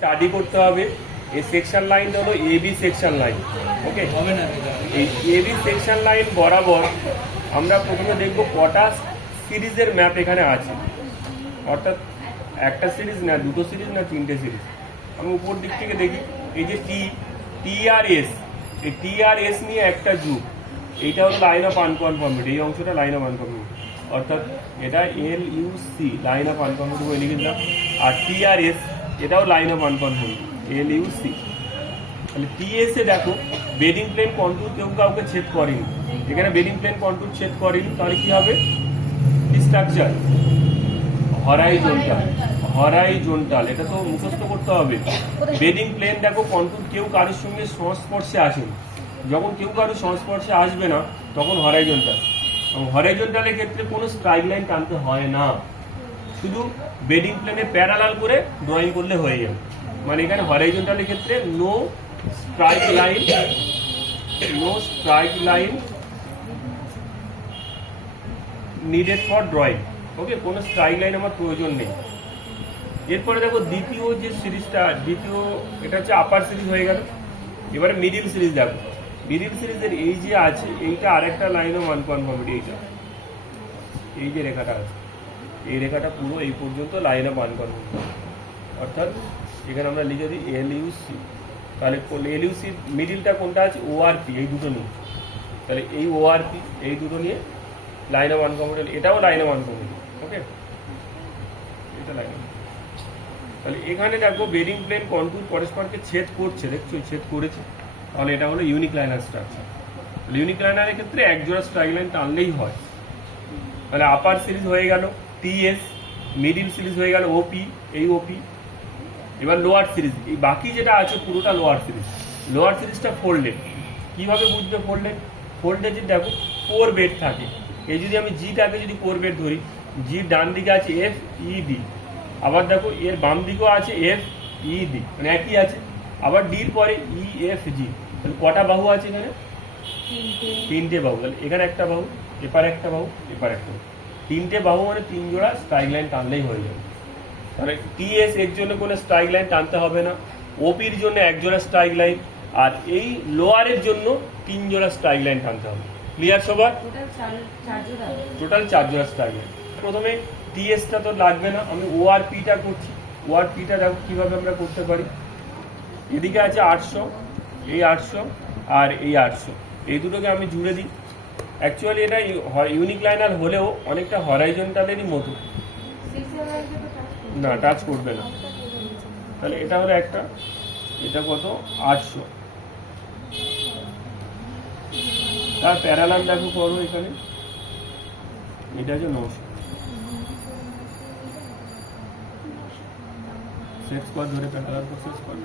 Study করতে হবে। এই সেকশন লাইন হলো এবি সেকশন লাইন ওকে হবে না। এই এবি সেকশন লাইন বরাবর আমরা প্রথমে দেখব কটা সিরিজের ম্যাপ এখানে আছে। অর্থাৎ একটা সিরিজ না দুটো সিরিজ না তিনটে সিরিজ? আমি উপর দিক থেকে দেখি এই যে টি টি আর এস এই টি আর এস নিয়ে একটা যুগ এইটা হলো লাইন অফ আনকনফর্মিটি এই অংশটা লাইন অফ আনকনফর্মিটি অর্থাৎ এটা L U C line of unconformity বলে লিখে দিলাম। আর টি আর এস এটাও line of unconformity L U C তাহলে টিএসএ দেখো বেডিং প্লেন কন্ট্রোল কেউ কাউকে ছেদ করেনি। এখানে বেডিং প্লেন কন্ট্রোল ছেদ করেনি, তাহলে কি হবে? স্ট্রাকচার হরাইজন্টাল হরাইজন্টাল এটা তো মুখস্থ করতে হবে। বেডিং প্লেন দেখো কন্ট্রোল কেউ কারোর সঙ্গে সংস্পর্শে আসেনি। যখন কেউ কারোর সংস্পর্শে আসবে না, তখন হরাইজন্টাল এবং হরাইজন্টালের ক্ষেত্রে কোনো স্ট্রাইক লাইন টানতে হয় না। শুধু বেডিং প্লেনে প্যারালাল করে ড্রয়িং করলে হয়ে যাবে। মানে এখানে হরাইজন্টালের ক্ষেত্রে no strike line no strike line needed for drawing okay কোনো স্ট্রাইক লাইন আমার প্রয়োজন নেই। এরপরে দেখো দ্বিতীয় যে সিরিজটা, দ্বিতীয় এটা হচ্ছে আপার সিরিজ হয়ে গেল। এবারে মিডিল সিরিজ দেখো। মিডিল সিরিজের এই যে আছে, এইটা আরেকটা লাইন অফ আনকনফর্মিটি এইটা। এই যে রেখাটা আছে। এই রেখাটা পুরো এই পর্যন্ত লাইন অফ আনকনফর্মিটি অর্থাৎ এখানে আমরা লিখে দিই এল ইউ সি তাহলে এল ইউ সির মিডিলটা কোনটা আছে? ও ওআরপি এই দুটো নিয়ে। তাহলে এই ওআরপি এই দুটো নিয়ে লাইন অফ আনকমফোর্টেবল এটাও লাইন অফ আনকমফোর্টেবল ওকে এটা লাইন তাহলে এখানে দেখো বেডিং প্লেন কন্ট্রোল পরস্পরকে ছেদ করছে। দেখছ? ছেদ করেছে। তাহলে এটা হলো ইউনিক লাইনার স্ট্রাকচার ইউনিক লাইনারের ক্ষেত্রে একজোড়া স্ট্রাইক লাইন টানলেই হয়। তাহলে আপার সিরিজ হয়ে গেল। টিএস মিডিল সিরিজ হয়ে গেল ওপি এই ওপি এবার লোয়ার সিরিজ এই বাকি যেটা আছে পুরোটা লোয়ার সিরিজ লোয়ার সিরিজটা ফোল্ডেড কীভাবে বুঝবে ফোল্ডেড ফোল্ডেড যে দেখো ফোর বেড থাকে। এই যদি আমি জিটাকে যদি ফোর বেড ধরি জির ডান দিকে আছে এফ ই ডি আবার দেখো এর বাম দিকেও আছে এফ ই ডি মানে একই আছে। আবার ডির পরে ই এফ জি তাহলে কটা বাহু আছে এখানে? তিনটে বাহু। তাহলে এখানে একটা বাহু এপার একটা বাহু এপার একটা বাহু। তিনটে বাহু মানে তিন জোড়া স্ট্রাইক লাইন টানলেই হয়ে যাবে। তাহলে টিএস এর জন্য কোনো স্ট্রাইক লাইন টানতে হবে না। ওপির জন্য এক জোড়া স্ট্রাইক লাইন আর এই লোয়ারের জন্য তিন জোড়া স্ট্রাইক লাইন টানতে হবে। ক্লিয়ার সবার? টোটাল চার জোড়া। স্ট্রাইক লাইন প্রথমে টিএসটা তো লাগবে না আমি ওআরপিটা করছি। ওআরপিটা দেখো কীভাবে আমরা করতে পারি। এদিকে আছে আটশো এই আটশো আর এই আটশো। এই দুটোকে আমি জুড়ে দিই। অ্যাকচুয়ালি এটা ইউনিক লাইনার হলেও অনেকটা হরাইজন্টালেরই মতো। সিক্স লাইনকে তো টাচ করবে না টাচ করবে না। তাহলে এটা হলো একটা, এটা কত? আটশো। তার প্যারালাম দেখো করো এখানে। এটা হচ্ছে নশো। সেট স্কোয়ার ধরে প্যারালাল করছে স্কোয়ার